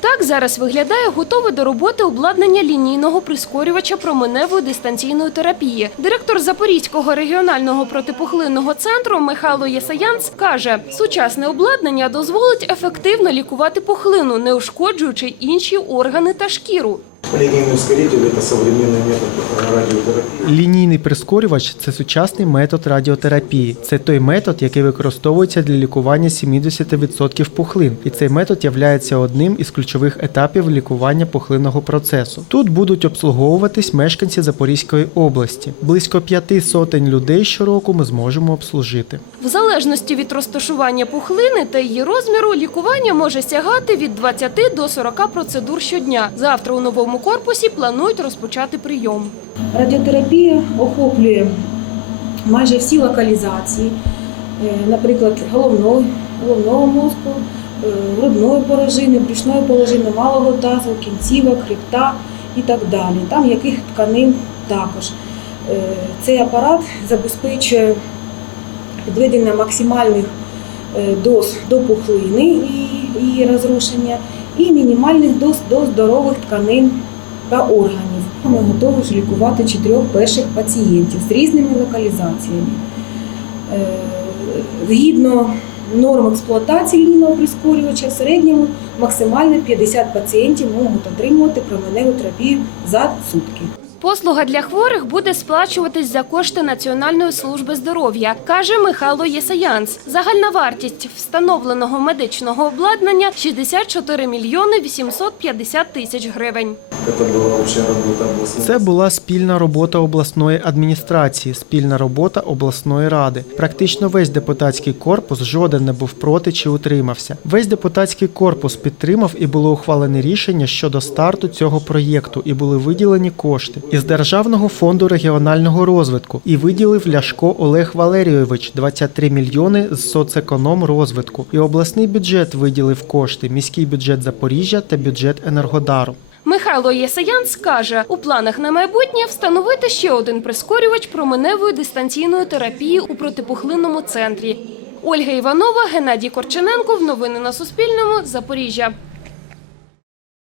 Так зараз виглядає готове до роботи обладнання лінійного прискорювача променевої дистанційної терапії. Директор Запорізького регіонального протипухлинного центру Михайло Єсаянц каже, сучасне обладнання дозволить ефективно лікувати пухлину, не ушкоджуючи інші органи та шкіру. Линейный ускоритель – это современный метод радиотерапии. Лінійний прискорювач це сучасний метод радіотерапії. Це той метод, який використовується для лікування 70% пухлин, і цей метод є одним із ключових етапів лікування пухлинного процесу. Тут будуть обслуговуватись мешканці Запорізької області. Близько п'яти сотень людей щороку ми зможемо обслужити. В залежності від розташування пухлини та її розміру, лікування може сягати від 20 до 40 процедур щодня. Завтра у новому корпусі планують розпочати прийом. Радіотерапія охоплює майже всі локалізації, е, наприклад, головного, головного мозку, е, грудної порожини, брюшної порожини, малого тазу, кінцівок, хребта і так далі. Там яких тканин також. Е, Цей апарат забезпечує підведення максимальних доз до пухлини і її розрушення і мінімальних доз до здорових тканин та органів. Ми готові ж лікувати чотирьох перших пацієнтів з різними локалізаціями. Е, Згідно норм експлуатації лінного прискорювача, в середньому максимально 50 пацієнтів можуть отримувати променеву терапію за сутки. Послуга для хворих буде сплачуватись за кошти Національної служби здоров'я, каже Михайло Єсаянц. Загальна вартість встановленого медичного обладнання 64 мільйони 850 тисяч гривень. Це була спільна робота обласної адміністрації, спільна робота обласної ради. Практично весь депутатський корпус жоден не був проти чи утримався. Весь депутатський корпус підтримав і було ухвалене рішення щодо старту цього проєкту, і були виділені кошти із Державного фонду регіонального розвитку. І виділив Ляшко Олег Валерійович 23 мільйони з соцеконом розвитку. І обласний бюджет виділив кошти, міський бюджет Запоріжжя та бюджет Енергодару. Михайло Єсаянц каже, у планах на майбутнє встановити ще один прискорювач променевої дистанційної терапії у протипухлинному центрі. Ольга Іванова, Геннадій Корчененко. Новини на Суспільному. Запоріжжя.